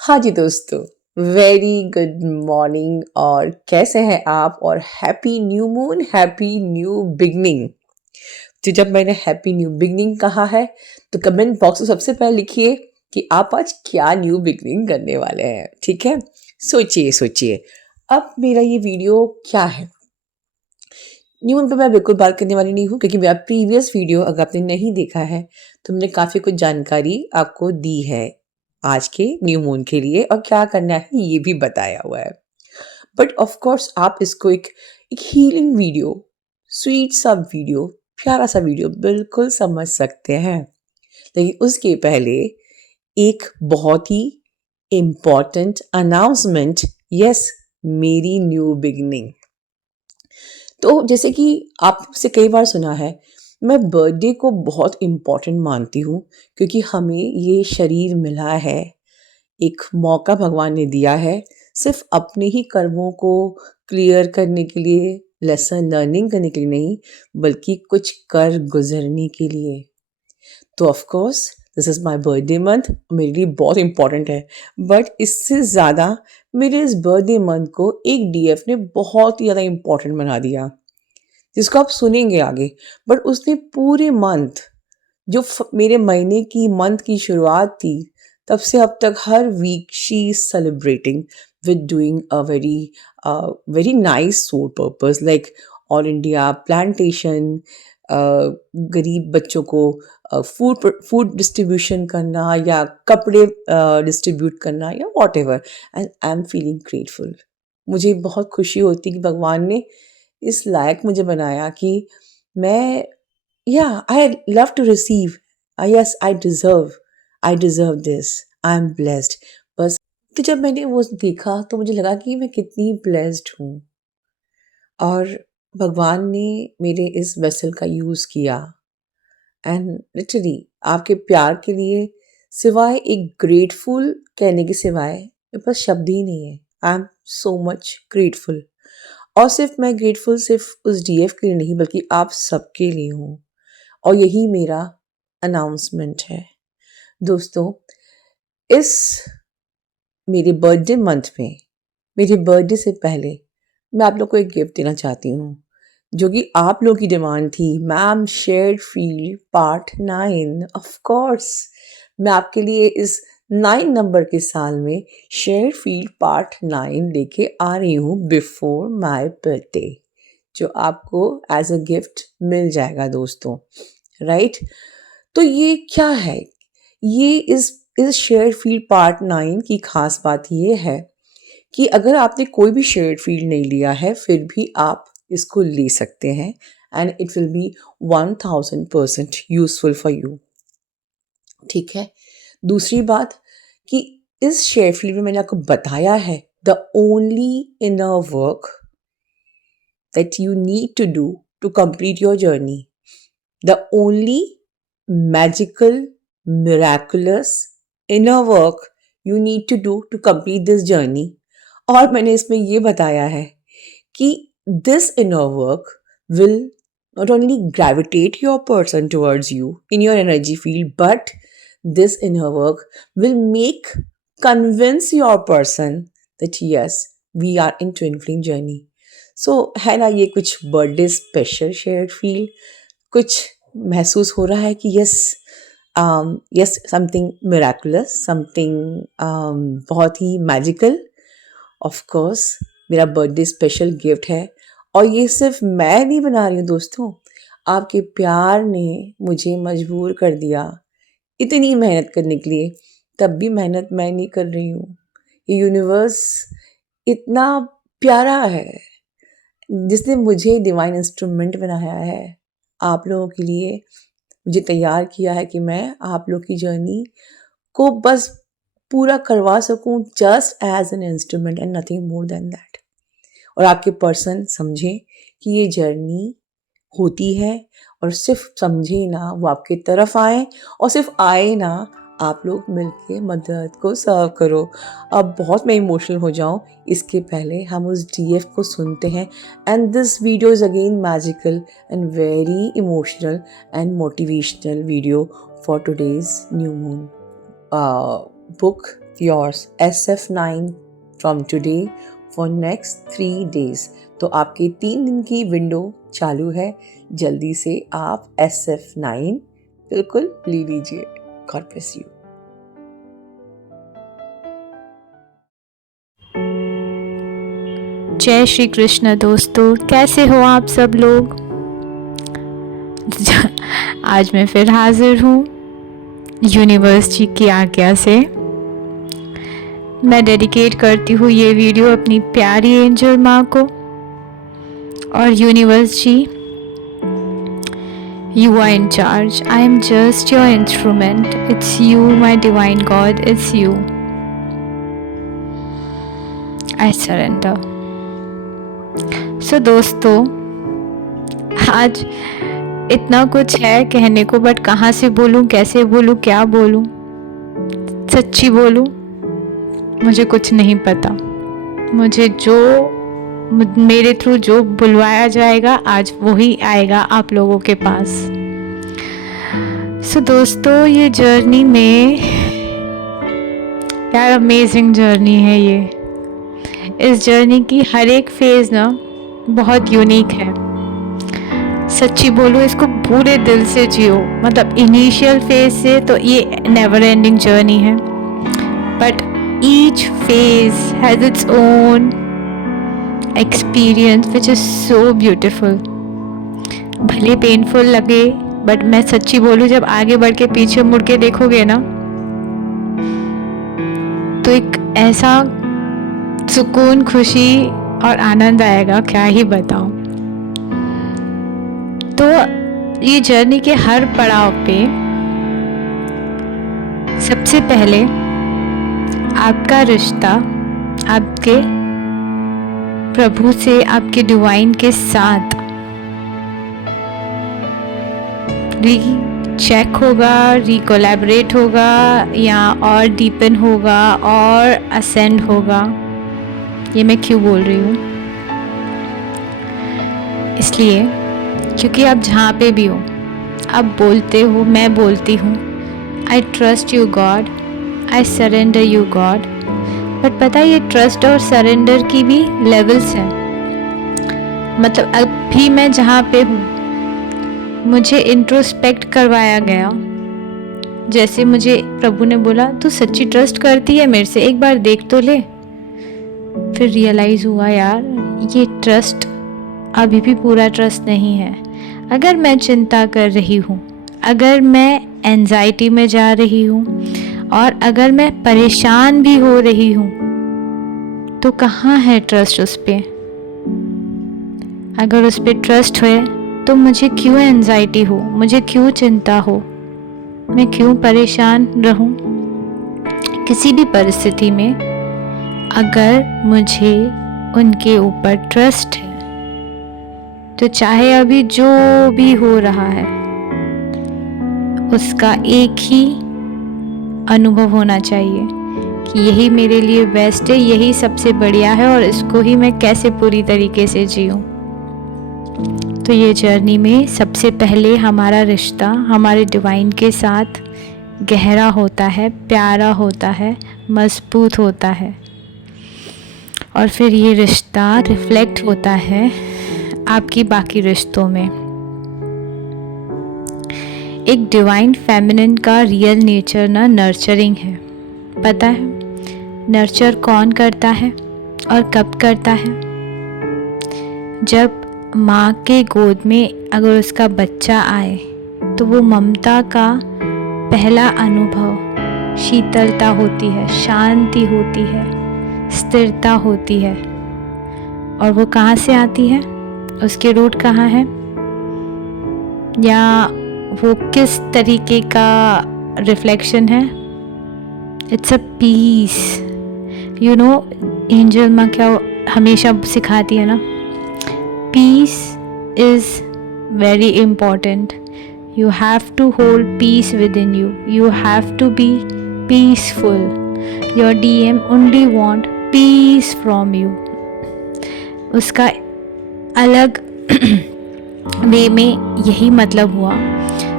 हाँ जी दोस्तों, very good morning और कैसे हैं आप और happy new moon, happy new beginning. तो जब मैंने हैप्पी न्यू बिगनिंग कहा है तो कमेंट बॉक्स में सबसे पहले लिखिए कि आप आज क्या न्यू बिगनिंग करने वाले हैं। ठीक है, सोचिए सोचिए। अब मेरा ये वीडियो क्या है, न्यू मून पे मैं बिल्कुल बात करने वाली नहीं हूँ क्योंकि मेरा प्रीवियस वीडियो अगर आपने नहीं देखा है तो मैंने काफ़ी कुछ जानकारी आपको दी है आज के न्यू मून के लिए और क्या करना है ये भी बताया हुआ है। बट ऑफ कोर्स आप इसको एक हीलिंग वीडियो, स्वीट सा वीडियो, प्यारा सा वीडियो बिल्कुल समझ सकते हैं। लेकिन उसके पहले एक बहुत ही इम्पॉर्टेंट अनाउंसमेंट, यस, मेरी न्यू बिगनिंग। तो जैसे कि आपसे कई बार सुना है, मैं बर्थडे को बहुत इम्पोर्टेंट मानती हूँ क्योंकि हमें ये शरीर मिला है, एक मौका भगवान ने दिया है सिर्फ अपने ही कर्मों को क्लियर करने के लिए, लेसन लर्निंग करने के लिए नहीं, बल्कि कुछ कर गुजरने के लिए। तो of course this is my birthday month, मेरे लिए बहुत इम्पोर्टेंट है। बट इससे ज़्यादा मेरे इस बर्थडे मंथ को एक डीएफ ने बहुत ही ज़्यादा इम्पोर्टेंट बना दिया, जिसको आप सुनेंगे आगे। बट उसने पूरे मंथ, जो मेरे महीने की मंथ की शुरुआत थी, तब से अब तक हर week she is celebrating with doing a very nice soul purpose, like all India plantation, गरीब बच्चों को फूड डिस्ट्रीब्यूशन करना या कपड़े डिस्ट्रीब्यूट करना या what ever. And I am feeling grateful. मुझे बहुत खुशी होती कि भगवान ने इस लायक मुझे बनाया कि मैं, yeah, I love to receive. Yes, I deserve this. I'm blessed. बस तो जब मैंने वो देखा तो मुझे लगा कि मैं कितनी ब्लेस्ड हूँ और भगवान ने मेरे इस वेसल का यूज़ किया। एंड लिटरली आपके प्यार के लिए सिवाय एक ग्रेटफुल कहने के सिवाय मेरे पास शब्द ही नहीं है। I am so much grateful. और सिर्फ मैं ग्रेटफुल सिर्फ उस डीएफ के लिए नहीं बल्कि आप सबके लिए हूँ। और यही मेरा अनाउंसमेंट है दोस्तों। इस मेरे बर्थडे मंथ में, मेरे बर्थडे से पहले मैं आप लोग को एक गिफ्ट देना चाहती हूँ जो कि आप लोगों की डिमांड थी। Ma'am, shared field part 9, of course मैं आपके लिए इस 9 नंबर के साल में शेयर्ड फील्ड पार्ट 9 लेके आ रही हूँ बिफोर माय बर्थडे, जो आपको एज अ गिफ्ट मिल जाएगा दोस्तों। राइट? तो ये क्या है, ये इस शेयर्ड फील्ड पार्ट 9 की खास बात ये है कि अगर आपने कोई भी शेयर्ड फील्ड नहीं लिया है फिर भी आप इसको ले सकते हैं and it will be 1000% useful for you. ठीक है, दूसरी बात कि इस शेयर फील्ड में मैंने आपको बताया है the only inner work that you need to do to complete your journey, the only magical, miraculous inner work you need to do to complete this journey। और मैंने इसमें ये बताया है कि this inner work will not only gravitate your person towards you in your energy field, but this inner work will convince your person that yes, we are in twin flame journey। सो है ना, ये कुछ birthday special shared feel, कुछ महसूस हो रहा है कि yes, yes, something miraculous, something बहुत ही मैजिकल। ऑफ कोर्स मेरा बर्थडे स्पेशल गिफ्ट है और ये सिर्फ मैं नहीं बना रही हूँ दोस्तों, आपके प्यार ने मुझे मजबूर कर दिया इतनी मेहनत करने के लिए। तब भी मेहनत मैं नहीं कर रही हूँ, ये यूनिवर्स इतना प्यारा है जिसने मुझे डिवाइन इंस्ट्रूमेंट बनाया है आप लोगों के लिए, मुझे तैयार किया है कि मैं आप लोग की जर्नी को बस पूरा करवा सकूं just as an instrument and nothing more than that. और आपके पर्सन समझे कि ये जर्नी होती है और सिर्फ समझे ना, वो आपके तरफ आए और सिर्फ आए ना, आप लोग मिलके मदद को सर्व करो। अब बहुत मैं इमोशनल हो जाऊं, इसके पहले हम उस डीएफ को सुनते हैं। And this video is again magical and very emotional and motivational video for today's new moon book yours SF9 from today for next 3 days। तो आपके 3 दिन की विंडो चालू है, जल्दी से आप SF9 बिल्कुल ले लीजिए। God bless you. जय श्री कृष्ण दोस्तों, कैसे हो आप सब लोग। आज मैं फिर हाजिर हूँ यूनिवर्स जी की आज्ञा से। मैं डेडिकेट करती हूँ ये वीडियो अपनी प्यारी एंजल माँ को। और universe ji, you are in charge, I am just your instrument, it's you my divine God, it's you, I surrender. So दोस्तों, आज इतना कुछ है कहने को, बट कहाँ से बोलूँ, कैसे बोलूँ, क्या बोलूँ, सच्ची बोलूँ मुझे कुछ नहीं पता। मुझे जो मेरे थ्रू जो बुलवाया जाएगा आज वही आएगा आप लोगों के पास। सो दोस्तों, ये जर्नी में यार अमेजिंग जर्नी है ये। इस जर्नी की हर एक फेज़ ना बहुत यूनिक है। सच्ची बोलो, इसको पूरे दिल से जियो। मतलब इनिशियल फेज से तो ये नेवर एंडिंग जर्नी है, but each phase has its own experience which is so beautiful. भले पेनफुल लगे, बट मैं सच्ची बोलूँ, जब आगे बढ़ के पीछे मुड़ के देखोगे ना, तो एक ऐसा सुकून, खुशी और आनंद आएगा, क्या ही बताऊं। तो ये जर्नी के हर पड़ाव पे सबसे पहले आपका रिश्ता आपके प्रभु से, आपके डिवाइन के साथ रीचेक होगा, रिकोलैबोरेट होगा, या और डीपन होगा और असेंड होगा। ये मैं क्यों बोल रही हूँ? इसलिए क्योंकि आप जहाँ पे भी हो, आप बोलते हो, मैं बोलती हूँ, I trust you God, I surrender you God. But पता है, ये ट्रस्ट और सरेंडर की भी लेवल्स हैं। मतलब अभी मैं जहाँ पे हूँ, मुझे इंट्रोस्पेक्ट करवाया गया। जैसे मुझे प्रभु ने बोला, तू सच्ची ट्रस्ट करती है मेरे से, एक बार देख तो ले। फिर रियलाइज़ हुआ, यार ये ट्रस्ट अभी भी पूरा ट्रस्ट नहीं है। अगर मैं चिंता कर रही हूँ, अगर मैं एंजाइटी में जा रही हूँ, और अगर मैं परेशान भी हो रही हूँ, तो कहाँ है ट्रस्ट उस पे? अगर उस पे ट्रस्ट है तो मुझे क्यों एंजाइटी हो, मुझे क्यों चिंता हो, मैं क्यों परेशान रहूँ? किसी भी परिस्थिति में अगर मुझे उनके ऊपर ट्रस्ट है, तो चाहे अभी जो भी हो रहा है, उसका एक ही अनुभव होना चाहिए कि यही मेरे लिए बेस्ट है, यही सबसे बढ़िया है, और इसको ही मैं कैसे पूरी तरीके से जीऊँ। तो ये जर्नी में सबसे पहले हमारा रिश्ता हमारे डिवाइन के साथ गहरा होता है, प्यारा होता है, मजबूत होता है, और फिर ये रिश्ता रिफ्लेक्ट होता है आपकी बाकी रिश्तों में। एक डिवाइन फेमिनिन का रियल नेचर ना नर्चरिंग है। पता है नर्चर कौन करता है और कब करता है? जब माँ के गोद में अगर उसका बच्चा आए, तो वो ममता का पहला अनुभव शीतलता होती है, शांति होती है, स्थिरता होती है। और वो कहाँ से आती है? उसके रूट कहाँ है, या वो किस तरीके का रिफ्लेक्शन है? It's a peace. You know, Angel माँ क्या हमेशा सिखाती है ना, peace is very important. You have to hold peace within you, you have to be peaceful. Your DM only want peace from you. उसका अलग वे में यही मतलब हुआ।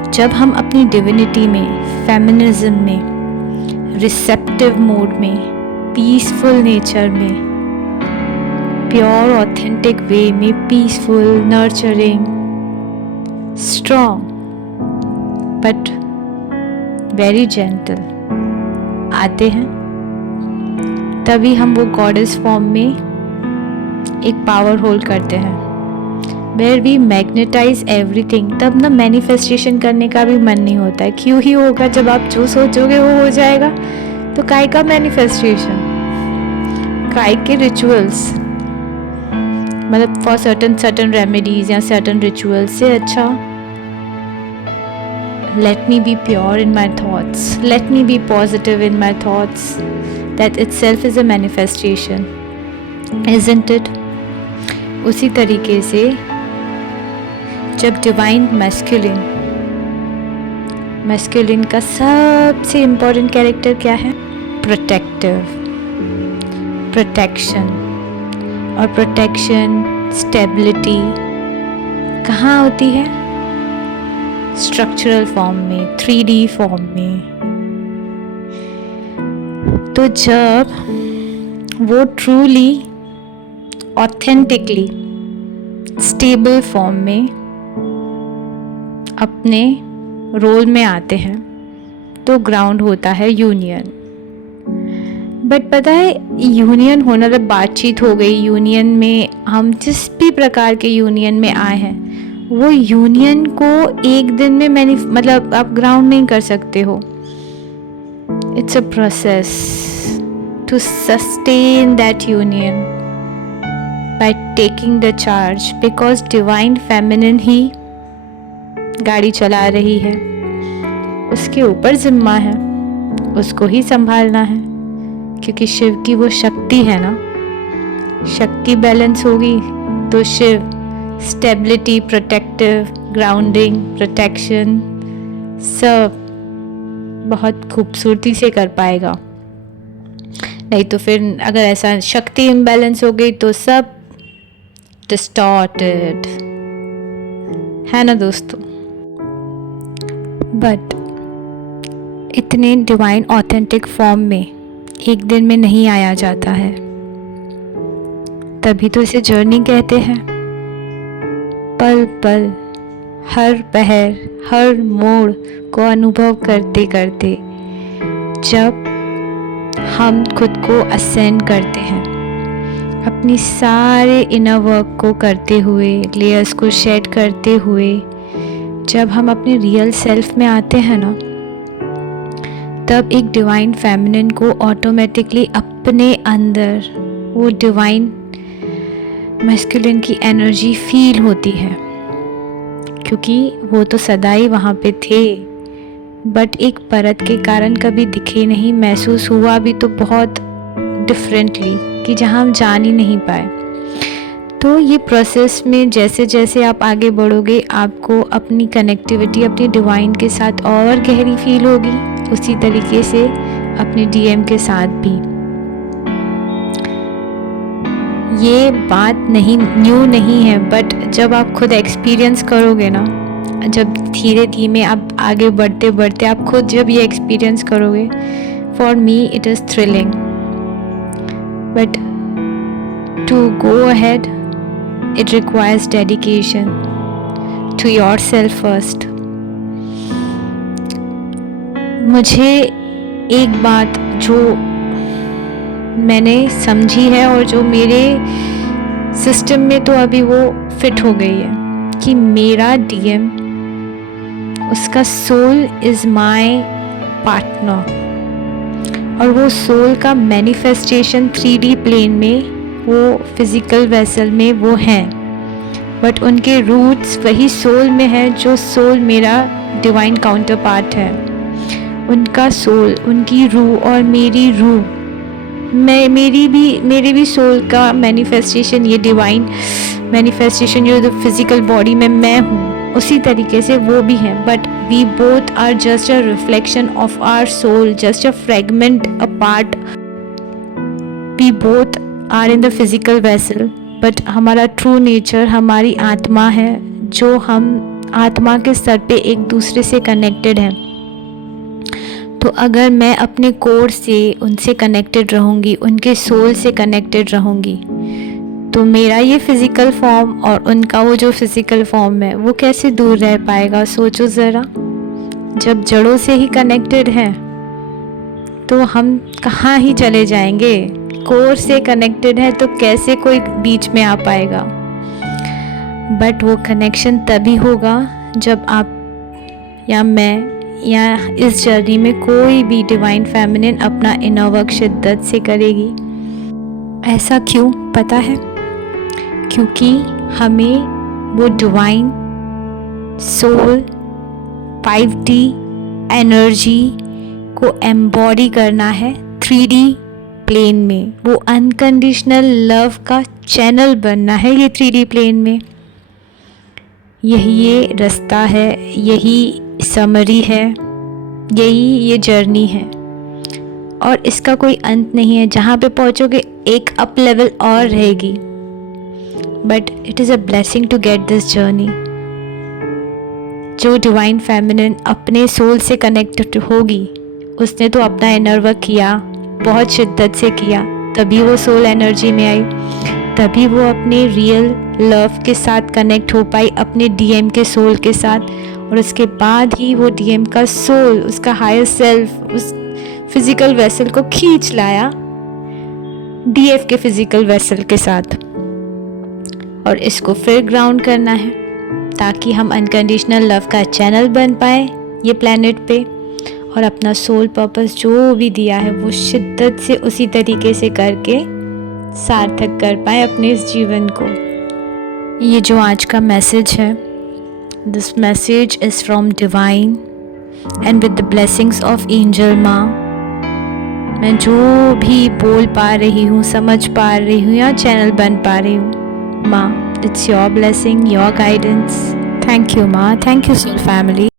जब हम अपनी डिविनिटी में, फेमिनिज्म में रिसेप्टिव मोड में, पीसफुल नेचर में, प्योर ऑथेंटिक वे में, peaceful, nurturing, strong but very gentle आते हैं, तभी हम वो गॉडेस फॉर्म में एक पावर होल्ड करते हैं, वेयर वी मैग्नेटाइज एवरीथिंग। तब ना मैनिफेस्टेशन करने का भी मन नहीं होता है। क्यों ही होगा, जब आप जो सोचोगे वो हो जाएगा। तो काय का मैनिफेस्टेशन, काय के रिचुअल्स, मतलब फॉर सर्टन रेमेडीज या सर्टन रिचुअल्स से अच्छा let me be pure in my thoughts, let me be positive in my thoughts. That itself is a manifestation, isn't it? उसी तरीके से जब डिवाइन मैस्कुलिन का सबसे इम्पोर्टेंट कैरेक्टर क्या है? Protective, protection. और प्रोटेक्शन, स्टेबिलिटी कहाँ होती है? स्ट्रक्चरल फॉर्म में, 3D फॉर्म में। तो जब वो ट्रूली ऑथेंटिकली स्टेबल फॉर्म में अपने रोल में आते हैं तो ग्राउंड होता है यूनियन। बट पता है, यूनियन होना तो बातचीत हो गई। यूनियन में हम जिस भी प्रकार के यूनियन में आए हैं, वो यूनियन को एक दिन में मतलब आप ग्राउंड नहीं कर सकते हो। It's a process to sustain that union by taking the charge, because divine feminine ही गाड़ी चला रही है, उसके ऊपर जिम्मा है, उसको ही संभालना है। क्योंकि शिव की वो शक्ति है ना, शक्ति बैलेंस होगी तो Shiv stability, protective, grounding, protection सब बहुत खूबसूरती से कर पाएगा। नहीं तो फिर अगर ऐसा शक्ति इम्बैलेंस हो गई तो सब डिस्टॉर्टेड है ना दोस्तों। बट इतने डिवाइन ऑथेंटिक फॉर्म में एक दिन में नहीं आया जाता है, तभी तो इसे जर्नी कहते हैं। पल पल, हर पहर, हर मोड़ को अनुभव करते करते जब हम खुद को असेंड करते हैं, अपनी सारे इनर वर्क को करते हुए, लेयर्स को शेड करते हुए, जब हम अपने रियल सेल्फ में आते हैं ना, तब एक डिवाइन फेमिनिन को ऑटोमेटिकली अपने अंदर वो डिवाइन मैस्कुलिन की एनर्जी फील होती है। क्योंकि वो तो सदा ही वहाँ पे थे, बट एक परत के कारण कभी दिखे नहीं, महसूस हुआ भी तो बहुत डिफरेंटली कि जहाँ हम जान ही नहीं पाए। तो ये प्रोसेस में जैसे जैसे आप आगे बढ़ोगे, आपको अपनी कनेक्टिविटी अपनी डिवाइन के साथ और गहरी फील होगी, उसी तरीके से अपने डीएम के साथ भी। ये बात नहीं न्यू नहीं है, बट जब आप खुद एक्सपीरियंस करोगे ना, जब धीरे धीरे आप आगे बढ़ते बढ़ते आप खुद जब ये एक्सपीरियंस करोगे, for me it is thrilling. But to go ahead it requires dedication to yourself first. मुझे एक बात जो मैंने समझी है और जो मेरे सिस्टम में तो अभी वो फिट हो गई है कि मेरा डीएम, उसका सोल इज़ माय पार्टनर, और वो सोल का मैनिफेस्टेशन 3D प्लेन में, वो फिज़िकल वेसल में वो हैं, बट उनके रूट्स वही सोल में है जो सोल मेरा डिवाइन काउंटर पार्ट है। उनका सोल, उनकी रूह और मेरी रूह, मेरे भी सोल का मैनिफेस्टेशन, ये डिवाइन मैनिफेस्टेशन जो फिजिकल बॉडी में मैं हूँ, उसी तरीके से वो भी हैं। But we both are just a reflection of our soul, just a fragment, a part. We both are in the physical vessel, but हमारा ट्रू नेचर हमारी आत्मा है, जो हम आत्मा के स्तर पे एक दूसरे से कनेक्टेड हैं। तो अगर मैं अपने कोर से उनसे कनेक्टेड रहूँगी, उनके सोल से कनेक्टेड रहूँगी, तो मेरा ये फिज़िकल फॉर्म और उनका वो जो फिज़िकल फॉर्म है वो कैसे दूर रह पाएगा। सोचो ज़रा, जब जड़ों से ही कनेक्टेड हैं तो हम कहाँ ही चले जाएंगे। कोर से कनेक्टेड है तो कैसे कोई बीच में आ पाएगा। बट वो कनेक्शन तभी होगा जब आप या मैं या इस जर्नी में कोई भी डिवाइन फेमिनिन अपना इनर वर्क शिद्दत से करेगी। ऐसा क्यों पता है? क्योंकि हमें वो डिवाइन सोल 5D एनर्जी को एम्बॉडी करना है 3D प्लेन में। वो अनकंडीशनल लव का चैनल बनना है ये 3D प्लेन में। यही ये रास्ता है, यही समरी है, यही ये जर्नी है और इसका कोई अंत नहीं है। जहाँ पे पहुँचोगे एक अप लेवल और रहेगी। But it is a blessing to get this journey. जो डिवाइन फेमिनिन अपने सोल से कनेक्टेड होगी, उसने तो अपना इनर वर्क किया, बहुत शिद्दत से किया, तभी वो सोल एनर्जी में आई, तभी वो अपने रियल लव के साथ कनेक्ट हो पाई, अपने डीएम के सोल के साथ। और उसके बाद ही वो डीएम का सोल, उसका हायर सेल्फ, उस फिजिकल वेसल को खींच लाया डीएफ के फिजिकल वेसल के साथ। और इसको फिर ग्राउंड करना है ताकि हम अनकंडीशनल लव का चैनल बन पाए ये प्लेनेट पे, और अपना सोल पर्पस जो भी दिया है वो शिद्दत से उसी तरीके से करके सार्थक कर पाए अपने इस जीवन को। ये जो आज का मैसेज है, this message is from divine and with the blessings of angel माँ। मैं जो भी बोल पा रही हूँ, समझ पा रही हूँ या चैनल बन पा रही हूँ, माँ, it's your blessing, your guidance. Thank you माँ, थैंक यू सोल फैमिली।